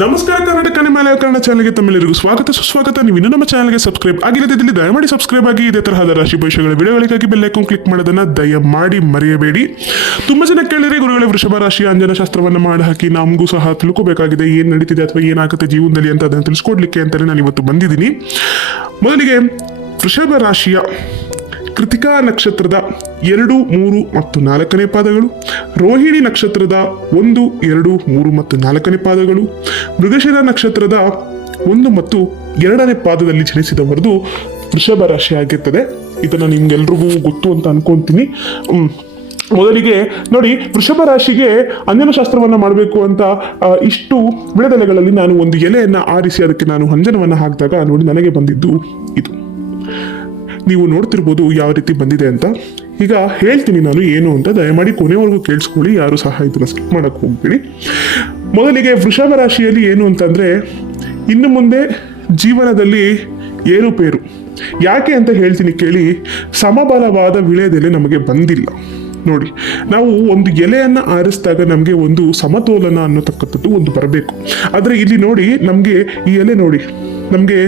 ನಮಸ್ಕಾರ ಕರ್ನಾಟಕ ಕನ್ನಡ ಕನ್ನಡ ಚಾನಲ್ಗೆ ತಮ್ಮೆಲ್ಲರಿಗೂ ಸ್ವಾಗತ. ಸುಸ್ವಾಗತ. ನೀವು ಇನ್ನೂ ನಮ್ಮ ಚಾನಲ್ಗೆ ಸಬ್ಸ್ಕ್ರೈಬ್ ಆಗಿಲ್ಲದಿದ್ದಲ್ಲಿ ದಯಮಾಡಿ ಸಬ್ಸ್ಕ್ರೈಬ್ ಆಗಿ, ಇದೇ ತರಹದ ರಾಶಿ ಭವಿಷ್ಯಗಳ ವಿಡಿಯೋಗಳಿಗಾಗಿ ಬೆಲ್ ಐಕಾನ್ ಕ್ಲಿಕ್ ಮಾಡೋದನ್ನ ದಯಮಾಡಿ ಮರೆಯಬೇಡಿ. ತುಂಬ ಜನ ಕೇಳಿದ್ರೆ ಗುರುಗಳ, ವೃಷಭ ರಾಶಿಯ ಅಂಜನ ಶಾಸ್ತ್ರವನ್ನು ಮಾಡಿ ಹಾಕಿ ನಮಗೂ ಸಹ ತಿಳ್ಕೋಬೇಕಾಗಿದೆ. ಏನು ನಡೀತಿದೆ ಅಥವಾ ಏನಾಗುತ್ತೆ ಜೀವನದಲ್ಲಿ ಅಂತ ಅದನ್ನು ತಿಳಿಸ್ಕೊಡ್ಲಿಕ್ಕೆ ಅಂತಲೇ ನಾನು ಇವತ್ತು ಬಂದಿದ್ದೀನಿ. ಮೊದಲಿಗೆ, ವೃಷಭ ರಾಶಿಯ ಕೃತಿಕಾ ನಕ್ಷತ್ರದ ಎರಡು, ಮೂರು ಮತ್ತು ನಾಲ್ಕನೇ ಪಾದಗಳು, ರೋಹಿಣಿ ನಕ್ಷತ್ರದ ಒಂದು, ಎರಡು, ಮೂರು ಮತ್ತು ನಾಲ್ಕನೇ ಪಾದಗಳು, ಮೃಗಶಿರ ನಕ್ಷತ್ರದ ಒಂದು ಮತ್ತು ಎರಡನೇ ಪಾದದಲ್ಲಿ ಜನಿಸಿದವರದು ವೃಷಭ ರಾಶಿ ಆಗಿರ್ತದೆ. ಇದನ್ನು ನಿಮ್ಗೆಲ್ರಿಗೂ ಗೊತ್ತು ಅಂತ ಅನ್ಕೊಂತೀನಿ. ಮೊದಲಿಗೆ ನೋಡಿ, ವೃಷಭ ರಾಶಿಗೆ ಅಂಜನ ಶಾಸ್ತ್ರವನ್ನ ಮಾಡಬೇಕು ಅಂತ ಇಷ್ಟು ವಿಳೆದೆಲೆಗಳಲ್ಲಿ ನಾನು ಒಂದು ಎಲೆಯನ್ನ ಆರಿಸಿ ಅದಕ್ಕೆ ನಾನು ಅಂಜನವನ್ನ ಹಾಕಿದಾಗ ನೋಡಿ ನನಗೆ ಬಂದಿದ್ದು ಇದು. ನೀವು ನೋಡ್ತಿರ್ಬೋದು ಯಾವ ರೀತಿ ಬಂದಿದೆ ಅಂತ. ಈಗ ಹೇಳ್ತೀನಿ ನಾನು ಏನು ಅಂತ, ದಯಮಾಡಿ ಕೊನೆವರೆಗೂ ಕೇಳಿಸ್ಕೊಳ್ಳಿ, ಯಾರು ಸಹ ಇದನ್ನ ಸ್ಕಿಪ್ ಮಾಡಕ್ಕೆ ಹೋಗ್ಬೇಡಿ. ಮೊದಲಿಗೆ ವೃಷಭ ರಾಶಿಯಲ್ಲಿ ಏನು ಅಂತಂದ್ರೆ, ಇನ್ನು ಮುಂದೆ ಜೀವನದಲ್ಲಿ ಏರುಪೇರು ಯಾಕೆ ಅಂತ ಹೇಳ್ತೀನಿ ಕೇಳಿ, ಸಮಬಲವಾದ ವಿಳೆದೆಲೆ ನಮಗೆ ಬಂದಿಲ್ಲ. ನೋಡಿ, ನಾವು ಒಂದು ಎಲೆಯನ್ನು ಆರಿಸಿದಾಗ ನಮಗೆ ಒಂದು ಸಮತೋಲನ ಅನ್ನೋತಕ್ಕಂಥದ್ದು ಒಂದು ಬರಬೇಕು. ಆದರೆ ಇಲ್ಲಿ ನೋಡಿ, ನಮಗೆ ಈ ಎಲೆ ನೋಡಿ ನಮಗೆ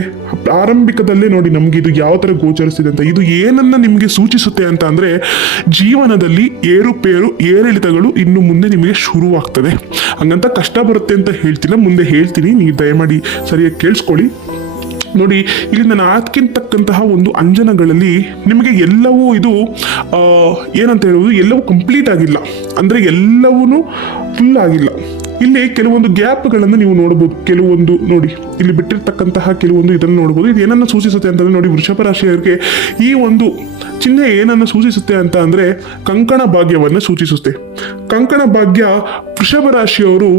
ಪ್ರಾರಂಭಿಕದಲ್ಲೇ ನೋಡಿ ನಮ್ಗೆ ಇದು ಯಾವ ಥರ ಗೋಚರಿಸಿದೆ ಅಂತ, ಇದು ಏನನ್ನ ನಿಮಗೆ ಸೂಚಿಸುತ್ತೆ ಅಂತ ಅಂದರೆ ಜೀವನದಲ್ಲಿ ಏರುಪೇರು, ಏರಿಳಿತಗಳು ಇನ್ನು ಮುಂದೆ ನಿಮಗೆ ಶುರುವಾಗ್ತದೆ. ಹಂಗಂತ ಕಷ್ಟ ಬರುತ್ತೆ ಅಂತ ಹೇಳ್ತಿಲ್ಲ, ಮುಂದೆ ಹೇಳ್ತೀನಿ, ನೀವು ದಯಮಾಡಿ ಸರಿಯಾಗಿ ಕೇಳಿಸ್ಕೊಳ್ಳಿ. ನೋಡಿ ಇಲ್ಲಿ ನಾನು ಹಾಕಿರ್ತಕ್ಕಂತಹ ಒಂದು ಅಂಜನಗಳಲ್ಲಿ ನಿಮಗೆ ಎಲ್ಲವೂ ಇದು ಏನಂತ ಹೇಳುವುದು, ಎಲ್ಲವೂ ಕಂಪ್ಲೀಟ್ ಆಗಿಲ್ಲ. ಅಂದರೆ ಎಲ್ಲವೂ ಫುಲ್ ಆಗಿಲ್ಲ. ಇಲ್ಲಿ ಕೆಲವೊಂದು ಗ್ಯಾಪ್ಗಳನ್ನು ನೀವು ನೋಡಬಹುದು. ಕೆಲವೊಂದು ನೋಡಿ, ಇಲ್ಲಿ ಬಿಟ್ಟಿರ್ತಕ್ಕಂತಹ ಕೆಲವೊಂದು ಇದನ್ನು ನೋಡಬಹುದು. ಇದು ಏನನ್ನ ಸೂಚಿಸುತ್ತೆ ಅಂತಂದ್ರೆ ನೋಡಿ, ವೃಷಭ ರಾಶಿಯವರಿಗೆ ಈ ಒಂದು ಚಿಹ್ನೆ ಏನನ್ನ ಸೂಚಿಸುತ್ತೆ ಅಂತ ಅಂದ್ರೆ ಕಂಕಣ ಭಾಗ್ಯವನ್ನು ಸೂಚಿಸುತ್ತೆ. ಕಂಕಣ ಭಾಗ್ಯ ವೃಷಭ ರಾಶಿಯವರು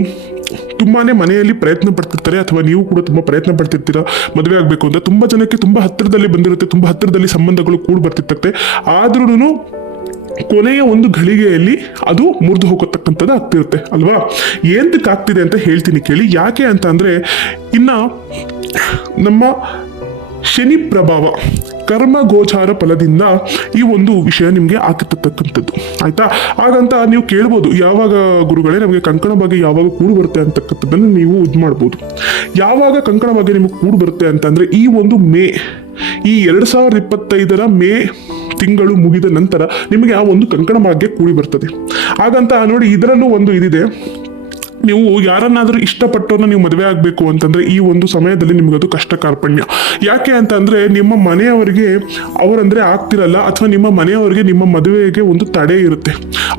ತುಂಬಾನೇ ಮನೆಯಲ್ಲಿ ಪ್ರಯತ್ನ ಪಡ್ತಿರ್ತಾರೆ, ಅಥವಾ ನೀವು ಕೂಡ ತುಂಬಾ ಪ್ರಯತ್ನ ಪಡ್ತಿರ್ತೀರಾ, ಮದುವೆ ಆಗಬೇಕು ಅಂತ. ತುಂಬಾ ಜನಕ್ಕೆ ತುಂಬಾ ಹತ್ತಿರದಲ್ಲಿ ಬಂದಿರುತ್ತೆ, ತುಂಬಾ ಹತ್ತಿರದಲ್ಲಿ ಸಂಬಂಧಗಳು ಕೂಡ ಬರ್ತಿರ್ತದೆ. ಆದ್ರೂ ಕೊನೆಯ ಒಂದು ಘಳಿಗೆಯಲ್ಲಿ ಅದು ಮುರಿದು ಹೋಗತಕ್ಕಂಥದ್ದು ಆಗ್ತಿರುತ್ತೆ, ಅಲ್ವಾ? ಏನಕ್ಕೆ ಆಗ್ತಿದೆ ಅಂತ ಹೇಳ್ತೀನಿ ಕೇಳಿ. ಯಾಕೆ ಅಂತ ಅಂದರೆ, ಇನ್ನ ನಮ್ಮ ಶನಿ ಪ್ರಭಾವ, ಕರ್ಮ ಗೋಚಾರ ಫಲದಿಂದ ಈ ಒಂದು ವಿಷಯ ನಿಮಗೆ ಆಗಿರ್ತಕ್ಕಂಥದ್ದು ಆಯಿತಾ? ಹಾಗಂತ ನೀವು ಕೇಳ್ಬೋದು, ಯಾವಾಗ ಗುರುಗಳೇ ನಮಗೆ ಕಂಕಣ ಬಗ್ಗೆ ಯಾವಾಗ ಕೂಡು ಬರುತ್ತೆ ಅಂತಕ್ಕಂಥದ್ದನ್ನು ನೀವು ಇದು ಮಾಡ್ಬೋದು. ಯಾವಾಗ ಕಂಕಣ ಬಗ್ಗೆ ನಿಮಗೆ ಕೂಡು ಬರುತ್ತೆ ಅಂತಂದರೆ ಈ ಒಂದು ಮೇ, ಈ ಎರಡು ಸಾವಿರದ ಇಪ್ಪತ್ತೈದರ ಮೇ ತಿಂಗಳು ಮುಗಿದ ನಂತರ ನಿಮಗೆ ಆ ಒಂದು ಕಂಕಣ ಭಾಗ್ಯ ಕೂಡಿ ಬರ್ತದೆ. ಹಾಗಂತ ನೋಡಿ ಇದರಲ್ಲೂ ಒಂದು ಇದಿದೆ. ನೀವು ಯಾರನ್ನಾದರೂ ಇಷ್ಟಪಟ್ಟವ್ರನ್ನ ನೀವು ಮದುವೆ ಆಗಬೇಕು ಅಂತಂದ್ರೆ ಈ ಒಂದು ಸಮಯದಲ್ಲಿ ನಿಮಗದು ಕಷ್ಟ ಕಾರ್ಪಣ್ಯ ಯಾಕೆ ಅಂತ ಅಂದ್ರೆ ನಿಮ್ಮ ಮನೆಯವರಿಗೆ ಅವರಂದ್ರೆ ಆಗ್ತಿರಲ್ಲ ಅಥವಾ ನಿಮ್ಮ ಮನೆಯವರಿಗೆ ನಿಮ್ಮ ಮದುವೆಗೆ ಒಂದು ತಡೆ ಇರುತ್ತೆ.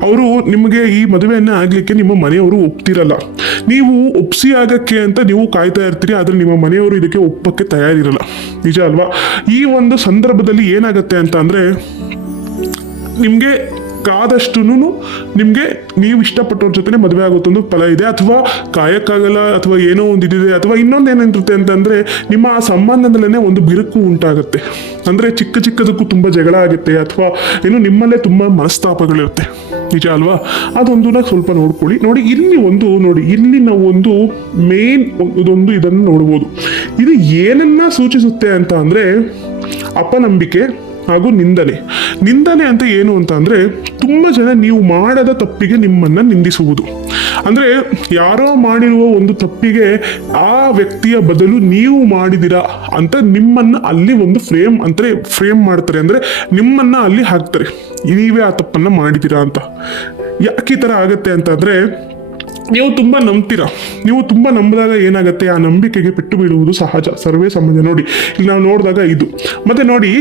ಅವರು ನಿಮಗೆ ಈ ಮದುವೆಯನ್ನು ಆಗಲಿಕ್ಕೆ ನಿಮ್ಮ ಮನೆಯವರು ಒಪ್ತಿರಲ್ಲ. ನೀವು ಒಪ್ಸಿ ಆಗಕ್ಕೆ ಅಂತ ನೀವು ಕಾಯ್ತಾ ಇರ್ತೀರಿ, ಆದ್ರೆ ನಿಮ್ಮ ಮನೆಯವರು ಇದಕ್ಕೆ ಒಪ್ಪಕ್ಕೆ ತಯಾರಿರಲ್ಲ. ನಿಜ ಅಲ್ವಾ? ಈ ಒಂದು ಸಂದರ್ಭದಲ್ಲಿ ಏನಾಗತ್ತೆ ಅಂತ ಅಂದ್ರೆ, ನಿಮಗೆ ಕಾದಷ್ಟು ನಿಮಗೆ ನೀವು ಇಷ್ಟಪಟ್ಟವ್ರ ಜೊತೆ ಮದುವೆ ಆಗುತ್ತೆ ಒಂದು ಫಲ ಇದೆ. ಅಥವಾ ಕಾಯಕ್ಕಾಗಲ್ಲ, ಅಥವಾ ಏನೋ ಒಂದು ಇದಿದೆ, ಅಥವಾ ಇನ್ನೊಂದು ಏನಿರುತ್ತೆ ಅಂತಂದರೆ ನಿಮ್ಮ ಆ ಸಂಬಂಧದಲ್ಲೇ ಒಂದು ಬಿರುಕು ಉಂಟಾಗುತ್ತೆ. ಅಂದರೆ ಚಿಕ್ಕ ಚಿಕ್ಕದಕ್ಕೂ ತುಂಬ ಜಗಳ ಆಗುತ್ತೆ, ಅಥವಾ ಏನು ನಿಮ್ಮಲ್ಲೇ ತುಂಬ ಮನಸ್ತಾಪಗಳಿರುತ್ತೆ. ನಿಜ ಅಲ್ವಾ? ಅದೊಂದು ಸ್ವಲ್ಪ ನೋಡ್ಕೊಳ್ಳಿ. ನೋಡಿ, ಇಲ್ಲಿ ಒಂದು, ನೋಡಿ, ಇಲ್ಲಿ ನಾವು ಒಂದು ಮೇನ್ ಇದೊಂದು ಇದನ್ನು ನೋಡ್ಬೋದು. ಇದು ಏನನ್ನ ಸೂಚಿಸುತ್ತೆ ಅಂತ ಅಂದರೆ ಅಪನಂಬಿಕೆ ಹಾಗೂ ನಿಂದನೆ. ನಿಂದನೆ ಅಂತ ಏನು ಅಂತ ಅಂದ್ರೆ ತುಂಬ ಜನ ನೀವು ಮಾಡದ ತಪ್ಪಿಗೆ ನಿಮ್ಮನ್ನ ನಿಂದಿಸುವುದು. ಅಂದ್ರೆ ಯಾರೋ ಮಾಡಿರುವ ಒಂದು ತಪ್ಪಿಗೆ ಆ ವ್ಯಕ್ತಿಯ ಬದಲು ನೀವು ಮಾಡಿದಿರಾ ಅಂತ ನಿಮ್ಮನ್ನ ಅಲ್ಲಿ ಒಂದು ಫ್ರೇಮ್ ಅಂದ್ರೆ ಫ್ರೇಮ್ ಮಾಡ್ತಾರೆ. ಅಂದ್ರೆ ನಿಮ್ಮನ್ನ ಅಲ್ಲಿ ಹಾಕ್ತಾರೆ. ನೀವೇ ಆ ತಪ್ಪನ್ನ ಮಾಡಿದ್ದೀರಾ ಅಂತ. ಯಾಕೆ ಈ ಥರ ಆಗುತ್ತೆ ಅಂತಂದ್ರೆ ನೀವು ತುಂಬ ನಂಬ್ತೀರಾ. ನೀವು ತುಂಬ ನಂಬಿದಾಗ ಏನಾಗುತ್ತೆ? ಆ ನಂಬಿಕೆಗೆ ಪೆಟ್ಟು ಬೀಳುವುದು ಸಹಜ. ಸರ್ವೇ ಸಮಾಜ ನೋಡಿ. ಇಲ್ಲಿ ನಾವು ನೋಡಿದಾಗ ಇದು. ಮತ್ತೆ ನೋಡಿ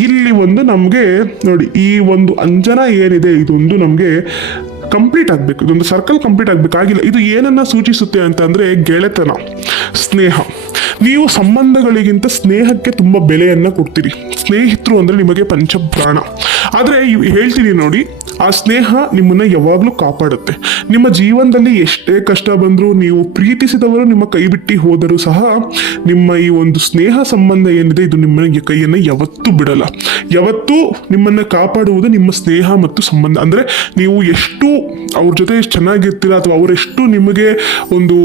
ಇಲ್ಲಿ ಒಂದು ನಮಗೆ ನೋಡಿ, ಈ ಒಂದು ಅಂಜನ ಏನಿದೆ, ಇದೊಂದು ನಮಗೆ ಕಂಪ್ಲೀಟ್ ಆಗಬೇಕು. ಇದೊಂದು ಸರ್ಕಲ್ ಕಂಪ್ಲೀಟ್ ಆಗಬೇಕಾಗಿಲ್ಲ ಇದು ಏನನ್ನ ಸೂಚಿಸುತ್ತೆ ಅಂತಂದರೆ ಗೆಳೆತನ, ಸ್ನೇಹ. ನೀವು ಸಂಬಂಧಗಳಿಗಿಂತ ಸ್ನೇಹಕ್ಕೆ ತುಂಬ ಬೆಲೆಯನ್ನು ಕೊಡ್ತೀರಿ. ಸ್ನೇಹಿತರು ಅಂದರೆ ನಿಮಗೆ ಪಂಚಪ್ರಾಣ. ಆದರೆ ಹೇಳ್ತೀನಿ ನೋಡಿ, ಆ ಸ್ನೇಹ ನಿಮ್ಮನ್ನ ಯಾವಾಗಲೂ ಕಾಪಾಡುತ್ತೆ. ನಿಮ್ಮ ಜೀವನದಲ್ಲಿ ಎಷ್ಟೇ ಕಷ್ಟ ಬಂದರೂ ನೀವು ಪ್ರೀತಿಸಿದವರು ನಿಮ್ಮ ಕೈ ಬಿಟ್ಟು ಹೋದರೂ ಸಹ ನಿಮ್ಮ ಈ ಒಂದು ಸ್ನೇಹ ಸಂಬಂಧ ಏನಿದೆ, ಇದು ನಿಮ್ಮ ಕೈಯನ್ನು ಯಾವತ್ತೂ ಬಿಡಲ್ಲ. ಯಾವತ್ತೂ ನಿಮ್ಮನ್ನ ಕಾಪಾಡುವುದು ನಿಮ್ಮ ಸ್ನೇಹ ಮತ್ತು ಸಂಬಂಧ. ಅಂದ್ರೆ ನೀವು ಎಷ್ಟು ಅವ್ರ ಜೊತೆ ಚೆನ್ನಾಗಿರ್ತೀರ ಅಥವಾ ಅವರೆಷ್ಟು ನಿಮಗೆ ಒಂದು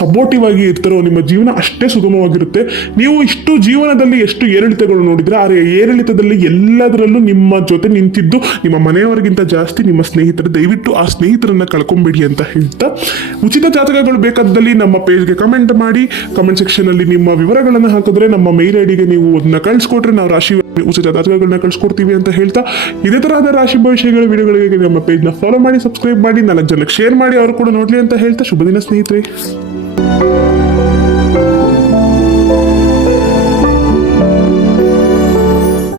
ಸಪೋರ್ಟಿವ್ ಆಗಿ ಇರ್ತಾರೋ ನಿಮ್ಮ ಜೀವನ ಅಷ್ಟೇ ಸುಗಮವಾಗಿರುತ್ತೆ. ನೀವು ಇಷ್ಟು ಜೀವನದಲ್ಲಿ ಎಷ್ಟು ಏರಿಳಿತಗಳು ನೋಡಿದ್ರೆ, ಆ ಏರಿಳಿತದಲ್ಲಿ ಎಲ್ಲದರಲ್ಲೂ ನಿಮ್ಮ ಜೊತೆ ನಿಂತಿದ್ದು, ನಿಮ್ಮ ಮನೆಯವರಿಗಿಂತ ಜಾಸ್ತಿ, ನಿಮ್ಮ ಸ್ನೇಹಿತರು. ದಯವಿಟ್ಟು ಆ ಸ್ನೇಹಿತರನ್ನ ಕಳ್ಕೊಂಬೇಡಿ ಅಂತ ಹೇಳ್ತಾ, ಉಚಿತ ಜಾತಕಗಳು ಬೇಕಾದಲ್ಲಿ ನಮ್ಮ ಪೇಜ್ಗೆ ಕಮೆಂಟ್ ಮಾಡಿ ಕಮೆಂಟ್ ಸೆಕ್ಷನ್ ಅಲ್ಲಿ ನಿಮ್ಮ ವಿವರಗಳನ್ನು ಹಾಕಿದ್ರೆ ನಮ್ಮ ಮೇಲ್ ಐಡಿಗೆ ನೀವು ಅದನ್ನ ಕಳಿಸ್ಕೊಟ್ರೆ ನಾವು ರಾಶಿ ಉಚಿತ ಜಾತಕಗಳನ್ನ ಕಳಿಸ್ಕೊಡ್ತೀವಿ ಅಂತ ಹೇಳ್ತಾ, ಇದೇ ತರಹದ ರಾಶಿ ಭವಿಷ್ಯಗಳ ವಿಡಿಯೋಗಳಿಗೆ ನಮ್ಮ ಪೇಜ್ನ ಫಾಲೋ ಮಾಡಿ ಸಬ್ಸ್ಕ್ರೈಬ್ ಮಾಡಿ, ನಾಲ್ಕು ಜನಕ್ಕೆ ಶೇರ್ ಮಾಡಿ, ಅವರು ಕೂಡ ನೋಡ್ಲಿ ಅಂತ ಹೇಳ್ತಾ, ಶುಭ ದಿನ ಸ್ನೇಹಿತರೆ. Thank you.